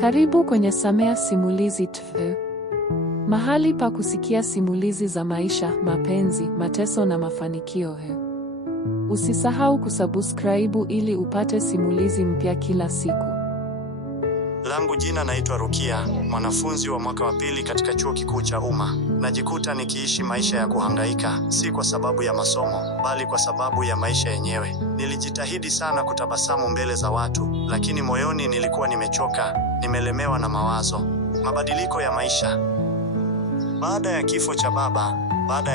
Karibu kwenye Samea Simulizi TV. Mahali pa kusikia simulizi za maisha, mapenzi, mateso na mafanikio. Usisahau kusubscribe ili upate simulizi mpya kila siku. Langu jina naitwa Rukia, mwanafunzi wa mwaka wa pili katika chuo kikuu cha umma. Najikuta nikiishi maisha ya kuhangaika, si kwa sababu ya masomo, bali kwa sababu ya maisha yenyewe. Nilijitahidi sana kutabasamu mbele za watu, lakini moyoni nilikuwa nimechoka, nimelemewa na mawazo. Mabadiliko ya maisha. Baada ya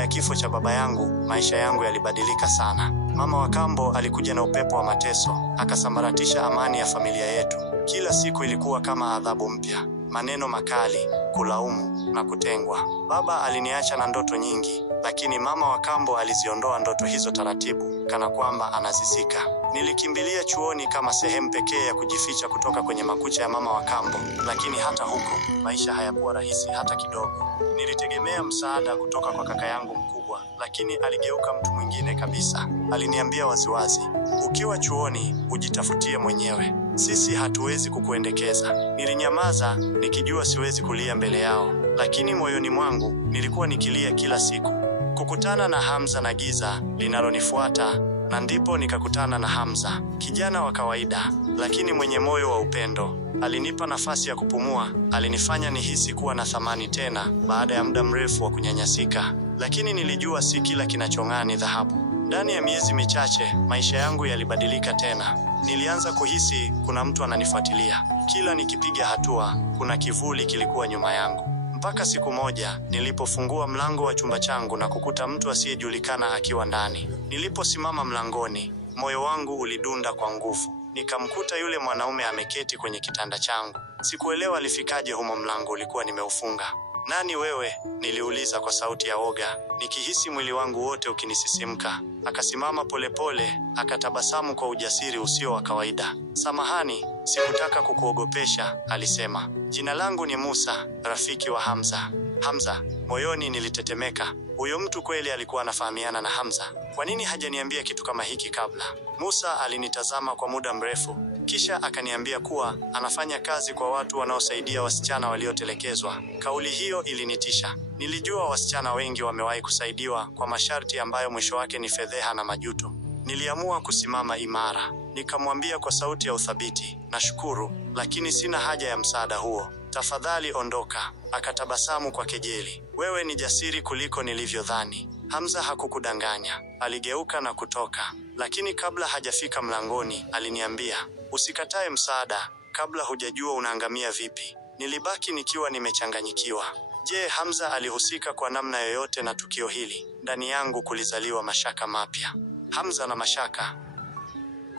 kifo cha baba yangu, maisha yangu yalibadilika sana. Mama wa kambo alikuja na upepo wa mateso, akasambaratisha amani ya familia yetu. Kila siku ilikuwa kama adhabu mpya, maneno makali, kulaumu na kutengwa. Baba aliniacha na ndoto nyingi, lakini mama wa kambo aliziondoa ndoto hizo taratibu, kana kwamba anazizika. Nilikimbilia chuoni kama sehemu pekee ya kujificha kutoka kwenye makucha ya mama wa kambo, lakini hata huko maisha hayakuwa rahisi hata kidogo. Nilitegemea msaada kutoka kwa kaka yangu mkubwa, lakini aligeuka mtu mwingine kabisa. Aliniambia waziwazi, ukiwa chuoni ujitafutie mwenyewe, sisi hatuwezi kukuendekeza. Nilinyamaza nikijua siwezi kulia mbele yao, lakini moyoni mwangu nilikuwa nikilia kila siku. Kukutana na Hamza na giza linalonifuata, na ndipo nikakutana na Hamza, kijana wa kawaida lakini mwenye moyo wa upendo. Alinipa nafasi ya kupumua, alinifanya nihisi kuwa na thamani tena baada ya muda mrefu wa kunyanyasika. Lakini nilijua si kila kinachong'aa ni dhahabu. Ndani ya miezi michache maisha yangu yalibadilika tena. Nilianza kuhisi kuna mtu ananifuatilia. Kila nikipiga hatua, kuna kivuli kilikuwa nyuma yangu. Mpaka siku moja nilipofungua mlango wa chumba changu na kukuta mtu asiyejulikana akiwa ndani. Niliposimama mlangoni, moyo wangu ulidunda kwa nguvu. Nikamkuta yule mwanaume ameketi kwenye kitanda changu. Sikuelewa alifikaje humo, mlango ulikuwa nimeufunga. "Nani wewe?" niliuliza kwa sauti ya woga, nikihisi mwili wangu wote ukinisisimka. Akasimama polepole, akatabasamu kwa ujasiri usio wa kawaida. "Samahani, sikutaka kukuogopesha," alisema. "Jina langu ni Musa, rafiki wa Hamza." Hamza? Moyoni nilitetemeka. Huyo mtu kweli alikuwa anafahamiana na Hamza? Kwa nini hajaniambia kitu kama hiki kabla? Musa alinitazama kwa muda mrefu, kisha akaniambia kuwa anafanya kazi kwa watu wanaosaidia wasichana waliotelekezwa. Kauli hiyo ilinitisha. Nilijua wasichana wengi wamewahi kusaidiwa kwa masharti ambayo mwisho wake ni fedheha na majuto. Niliamua kusimama imara. Nikamwambia kwa sauti ya uthabiti, "Nashukuru, lakini sina haja ya msaada huo. Tafadhali ondoka." Akatabasamu kwa kejeli. "Wewe ni jasiri kuliko nilivyodhani. Hamza hakukudanganya." Aligeuka na kutoka, lakini kabla hajafika mlangoni aliniambia, "Usikatae msaada kabla hujajua unaangamia vipi." Nilibaki nikiwa nimechanganyikiwa. Je, Hamza alihusika kwa namna yoyote na tukio hili? Ndani yangu kulizaliwa mashaka mapya. Hamza na mashaka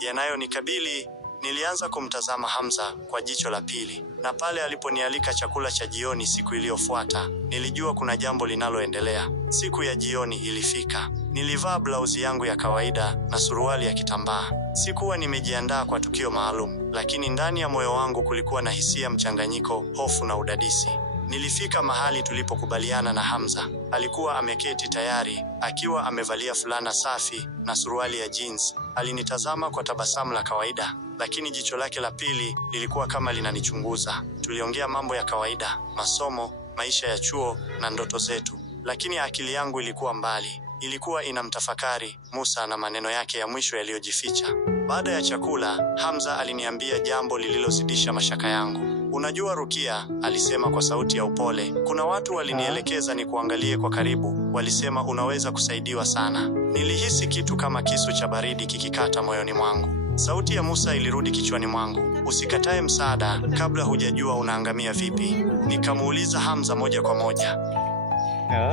yanayonikabili. Nilianza kumtazama Hamza kwa jicho la pili, na pale aliponialika chakula cha jioni siku iliyofuata, nilijua kuna jambo linaloendelea. Siku ya jioni ilifika. Nilivaa blauzi yangu ya kawaida na suruali ya kitambaa. Sikuwa nimejiandaa kwa tukio maalum, lakini ndani ya moyo wangu kulikuwa na hisia mchanganyiko, hofu na udadisi. Nilifika mahali tulipokubaliana na Hamza. Alikuwa ameketi tayari, akiwa amevalia fulana safi na suruali ya jeans. Alinitazama kwa tabasamu la kawaida, lakini jicho lake la pili lilikuwa kama linanichunguza. Tuliongea mambo ya kawaida, masomo, maisha ya chuo na ndoto zetu. Lakini akili yangu ilikuwa mbali. Ilikuwa inamtafakari Musa na maneno yake ya mwisho yaliyojificha. Baada ya chakula, Hamza aliniambia jambo lililozidisha mashaka yangu. "Unajua Rukia," alisema kwa sauti ya upole, "kuna watu walinielekeza ni kuangalie kwa karibu. Walisema unaweza kusaidiwa sana." Nilihisi kitu kama kisu cha baridi kikikata moyoni mwangu. Sauti ya Musa ilirudi kichwani mwangu, "Usikatae msaada kabla hujajua unaangamia vipi." Nikamuuliza Hamza moja kwa moja,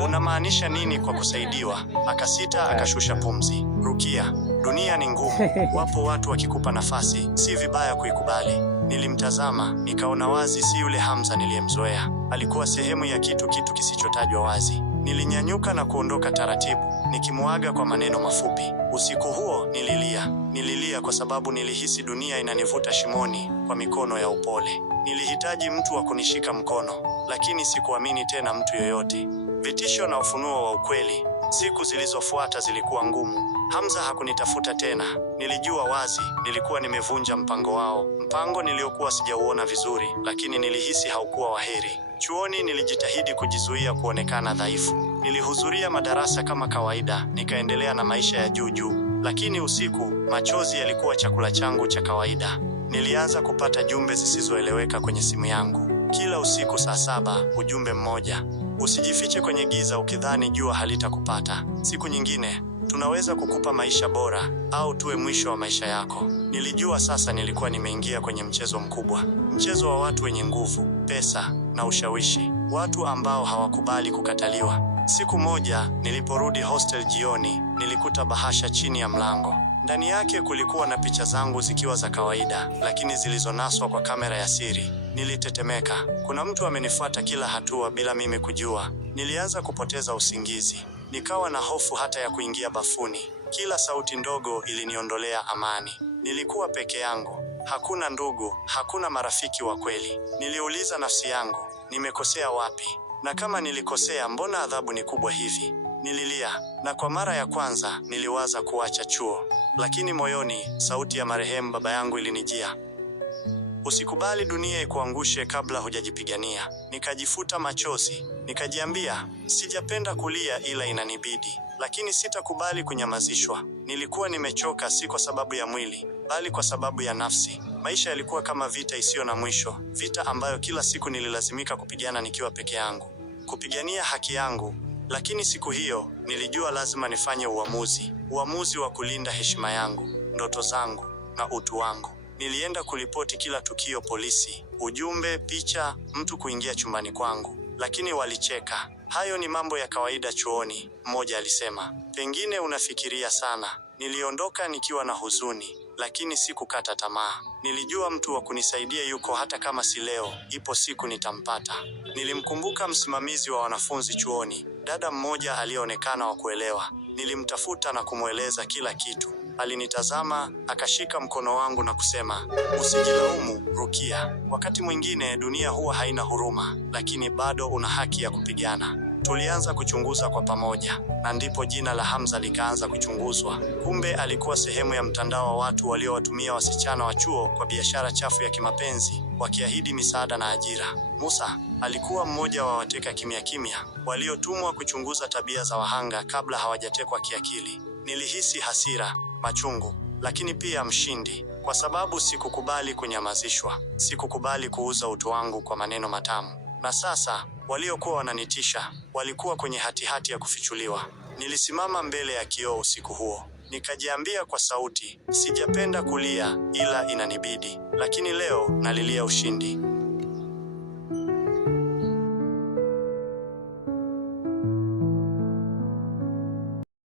"Unamaanisha nini kwa kusaidiwa?" Akasita, akashusha pumzi. "Rukia, dunia ni ngumu. Wapo watu wakikupa nafasi, si vibaya kuikubali." Nilimtazama, nikaona wazi si yule Hamza niliyemzoea. Alikuwa sehemu ya kitu kisichotajwa wazi. Nilinyanyuka na kuondoka taratibu, nikimuaga kwa maneno mafupi. Usiku huo nililia kwa sababu nilihisi dunia inanivuta shimoni kwa mikono ya upole. Nilihitaji mtu wa kunishika mkono, lakini sikuamini tena mtu yoyote. Vitisho na ufunuo wa ukweli. Siku zilizofuata zilikuwa ngumu. Hamza hakunitafuta tena. Nilijua wazi nilikuwa nimevunja mpango wao, mpango niliokuwa sijauona vizuri, lakini nilihisi haukuwa waheri. Chuoni nilijitahidi kujizuia kuonekana dhaifu. Nilihudhuria madarasa kama kawaida, nikaendelea na maisha ya juu. Lakini usiku, machozi yalikuwa chakula changu cha kawaida. Nilianza kupata jumbe zisizoeleweka kwenye simu yangu. Kila usiku saa 7, ujumbe mmoja: usijifiche kwenye giza ukidhani jua halitakupata. Siku nyingine: tunaweza kukupa maisha bora au tuwe mwisho wa maisha yako. Nilijua sasa nilikuwa nimeingia kwenye mchezo mkubwa, mchezo wa watu wenye nguvu, pesa na ushawishi, watu ambao hawakubali kukataliwa. Siku moja niliporudi hostel jioni, nilikuta bahasha chini ya mlango. Ndani yake kulikuwa na picha zangu zikiwa za kawaida, lakini zilizonaswa kwa kamera ya siri. Nilitetemeka. Kuna mtu amenifuata kila hatua bila mimi kujua. Nilianza kupoteza usingizi. Nikawa na hofu hata ya kuingia bafuni. Kila sauti ndogo iliniondolea amani. Nilikuwa peke yangu. Hakuna ndugu, hakuna marafiki wa kweli. Niliuliza nafsi yangu, nimekosea wapi? Na kama nilikosea, mbona adhabu ni kubwa hivi? Nililia, na kwa mara ya kwanza niliwaza kuacha chuo. Lakini moyoni, sauti ya marehemu baba yangu ilinijia: usikubali dunia ikuangushe kabla hujajipigania. Nikajifuta machozi, nikajiambia, sijapenda kulia ila inanibidi, lakini sitakubali kunyamazishwa. Nilikuwa nimechoka, si kwa sababu ya mwili, bali kwa sababu ya nafsi. Maisha yalikuwa kama vita isiyo na mwisho, vita ambayo kila siku nililazimika kupigana nikiwa peke yangu, kupigania haki yangu. Lakini siku hiyo nilijua lazima nifanye uamuzi wa kulinda heshima yangu, ndoto zangu na utu wangu. Nilienda kulipoti kila tukio polisi, ujumbe, picha, mtu kuingia chumbani kwangu, lakini walicheka. Hayo ni mambo ya kawaida chuoni, mmoja alisema. Pengine unafikiria sana. Niliondoka nikiwa na huzuni, lakini sikukata tamaa. Nilijua mtu wa kunisaidia yuko, hata kama si leo, ipo siku nitampata. Nilimkumbuka msimamizi wa wanafunzi chuoni, dada mmoja aliyeonekana wa kuelewa. Nilimtafuta na kumweleza kila kitu. Alinitazama, akashika mkono wangu na kusema, usijilaumu, Rukia. Wakati mwingine dunia huwa haina huruma, lakini bado una haki ya kupigana. Tulianza kuchunguza kwa pamoja, na ndipo jina la Hamza likaanza kuchunguzwa. Kumbe alikuwa sehemu ya mtandao wa watu waliowatumia wasichana wa chuo kwa biashara chafu ya kimapenzi, wakiahidi misaada na ajira. Musa alikuwa mmoja wa wateka kimya waliotumwa kuchunguza tabia za wahanga kabla hawajatekwa kiakili. Nilihisi hasira, machungu, lakini pia mshindi, kwa sababu sikukubali kunyamazishwa. Sikukubali kuuza utu wangu kwa maneno matamu. Na sasa waliokuwa wananitisha walikuwa kwenye hatihati ya kufichuliwa. Nilisimama mbele ya kioo usiku huo, nikajiambia kwa sauti, sijapenda kulia ila inanibidi, lakini leo nalilia ushindi.